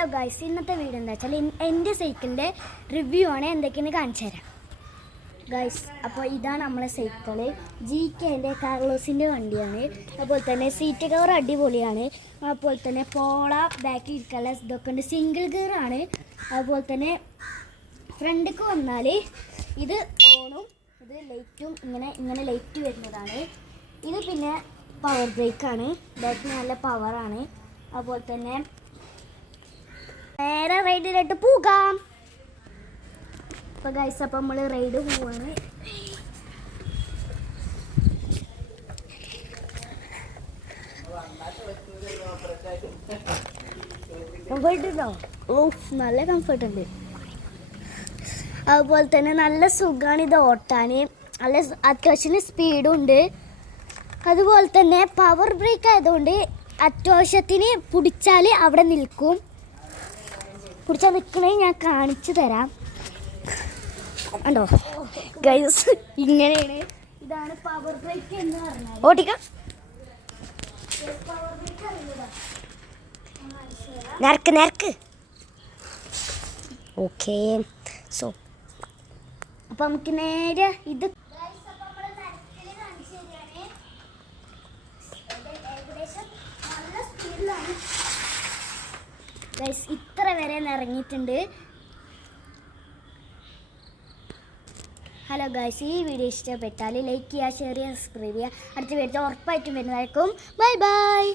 Hello guys, ഇന്നത്തെ video എന്താ വെച്ചാൽ എൻ്റെ സൈക്കിളിൻ്റെ റിവ്യൂ ആണ്. എന്തൊക്കെയെന്ന് കാണിച്ചു തരാം ഗൈസ്. അപ്പോൾ ഇതാണ് നമ്മളെ സൈക്കിള്. GKൻ്റെ കാർലോസിൻ്റെ വണ്ടിയാണ്. അതുപോലെ തന്നെ സീറ്റ് കവർ അടിപൊളിയാണ്. അതുപോലെ തന്നെ പോള ബാക്കിൽ ഇരിക്കാനുള്ള ഇതൊക്കെ ഉണ്ട്. സിംഗിൾ ഗിയറാണ്. അതുപോലെ തന്നെ ഫ്രണ്ടിലേക്ക് വന്നാൽ ഇത് ഓണും ഇത് ലൈറ്റും ഇങ്ങനെ ലൈറ്റ് വരുന്നതാണ്. ഇത് പിന്നെ പവർ ബ്രേക്കാണ്. ബാക്കിൽ നല്ല പവറാണ്. അതുപോലെ തന്നെ നേരെ റൈഡിലോട്ട് പോകാം. അപ്പോൾ ഗൈസ്, അപ്പോൾ നമ്മൾ റൈഡ് പോവാണ്. കംഫർട്ട് ഉണ്ടോ? ഓ, നല്ല കംഫർട്ട് ഉണ്ട്. അതുപോലെ തന്നെ നല്ല സുഖമാണ് ഇത് ഓട്ടാൻ. നല്ല അത്യാവശ്യത്തിന് സ്പീഡും ഉണ്ട്. അതുപോലെ തന്നെ പവർ ബ്രേക്ക് ആയതുകൊണ്ട് അത്യാവശ്യത്തിന് പിടിച്ചാൽ അവിടെ നിൽക്കും. പിടിച്ചാൽ നിൽക്കണേ ഞാൻ കാണിച്ചു തരാം. ഉണ്ടോ ഗൈസ്, ഇങ്ങനെയാണ്. ഇതാണ് പവർ ബ്രേക്ക് എന്ന് പറഞ്ഞാൽ. ഓടിക്കാം. നിരക്ക് ഓക്കെ. സോ അപ്പം നമുക്ക് നേരെ ഇത് ഗൈസ് ഇത്ര വരെ ഇറങ്ങിയിട്ടുണ്ട്. ഹലോ ഗൈസ്, ഈ വീഡിയോ ഇഷ്ടപ്പെട്ടാൽ ലൈക്ക് ചെയ്യുക, ഷെയർ ചെയ്യുക, സബ്സ്ക്രൈബ് ചെയ്യുക. അടുത്ത വീഡിയോ ഉറപ്പായിട്ടും വരുന്നതായിരിക്കും. Bye bye.